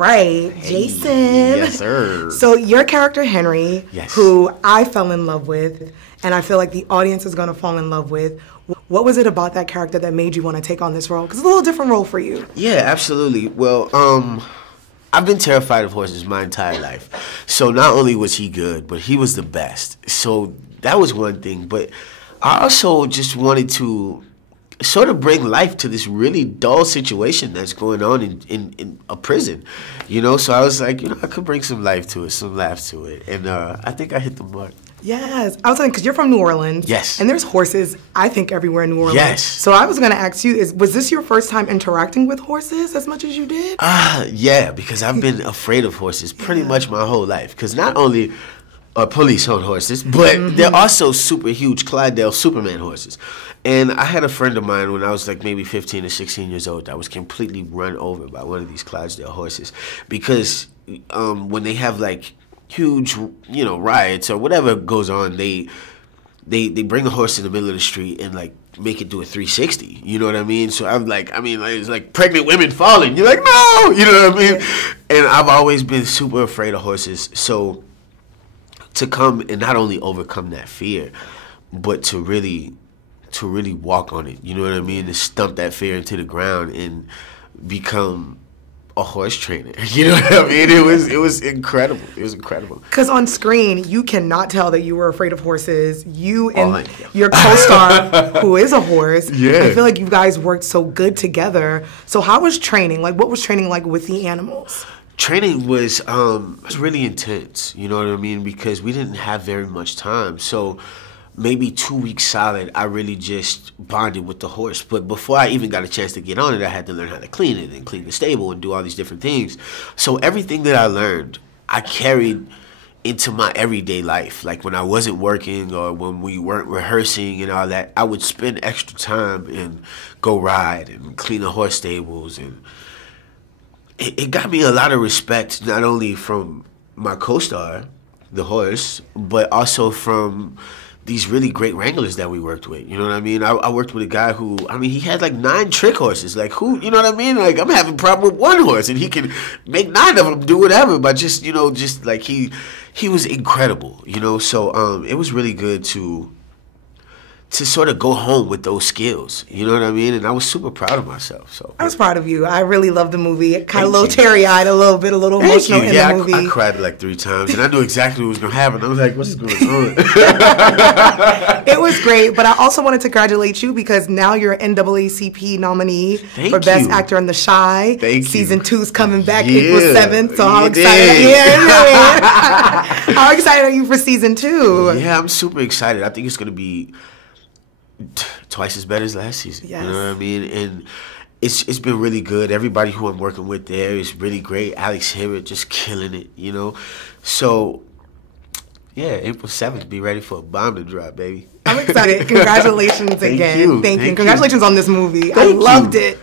Right, Hey, Jason. yes, sir. So your character Henry, Yes. who I fell in love with, and I feel like the audience is going to fall in love with. What was it about that character that made you want to take on this role? Because it's a little different role for you. Yeah, absolutely. Well, I've been terrified of horses my entire life. So not only was he good, but he was the best. So that was one thing. But I also just wanted to sort of bring life to this really dull situation that's going on in a prison, you know? So I was like, I could bring some life to it, some laughs to it. And I think I hit the mark. Yes. I was saying, because you're from New Orleans. Yes. And there's horses, I think, everywhere in New Orleans. Yes. So I was going to ask you, was this your first time interacting with horses as much as you did? Yeah, because I've been afraid of horses pretty much my whole life. Because not only are police on horses, but they're also super huge Clydesdale Superman horses. And I had a friend of mine when I was like maybe 15 or 16 years old that was completely run over by one of these Clydesdale horses. Because when they have like huge, riots or whatever goes on, they bring the horse in the middle of the street and like make it do a 360. You know what I mean? So I'm like, it's like pregnant women falling. You're like, no, you know what I mean? And I've always been super afraid of horses. So to come and not only overcome that fear, but to really walk on it, you know what I mean? To stump that fear into the ground and become a horse trainer. You know what I mean? It was incredible. It was incredible. Because on screen, you cannot tell that you were afraid of horses. You and yeah. your co-star, who is a horse, Yeah. I feel like you guys worked so good together. So how was training? Like, what was training like with the animals? Training was really intense, you know what I mean? Because we didn't have very much time. So maybe 2 weeks solid, I really just bonded with the horse. But before I even got a chance to get on it, I had to learn how to clean it and clean the stable and do all these different things. So everything that I learned, I carried into my everyday life. Like when I wasn't working or when we weren't rehearsing and all that, I would spend extra time and go ride and clean the horse stables. And it got me a lot of respect, not only from my co-star, the horse, but also from these really great wranglers that we worked with. You know what I mean? I worked with a guy who, he had like 9 trick horses. Like who, you know what I mean? Like I'm having a problem with one horse and he can make 9 of them do whatever, but just like he was incredible, So it was really good to sort of go home with those skills, you know what I mean? And I was super proud of myself. So I was proud of you. I really loved the movie. Kind of a little teary-eyed, a little emotional in the movie. I cried like 3 times, and I knew exactly what was going to happen. I was like, what's going on? It was great, but I also wanted to congratulate you because now you're an NAACP nominee for Best Actor in the Shy. Thank you. Season 2's coming back April 7th, so how excited how excited are you for Season 2? Yeah, I'm super excited. I think it's going to be twice as bad as last season. Yes. You know what I mean? And it's been really good. Everybody who I'm working with there is really great. Alex Hibbert just killing it, So yeah, April 7th, be ready for a bomb to drop, baby. I'm excited. Congratulations again. You. Thank you. You. Congratulations on this movie. Thank I loved it.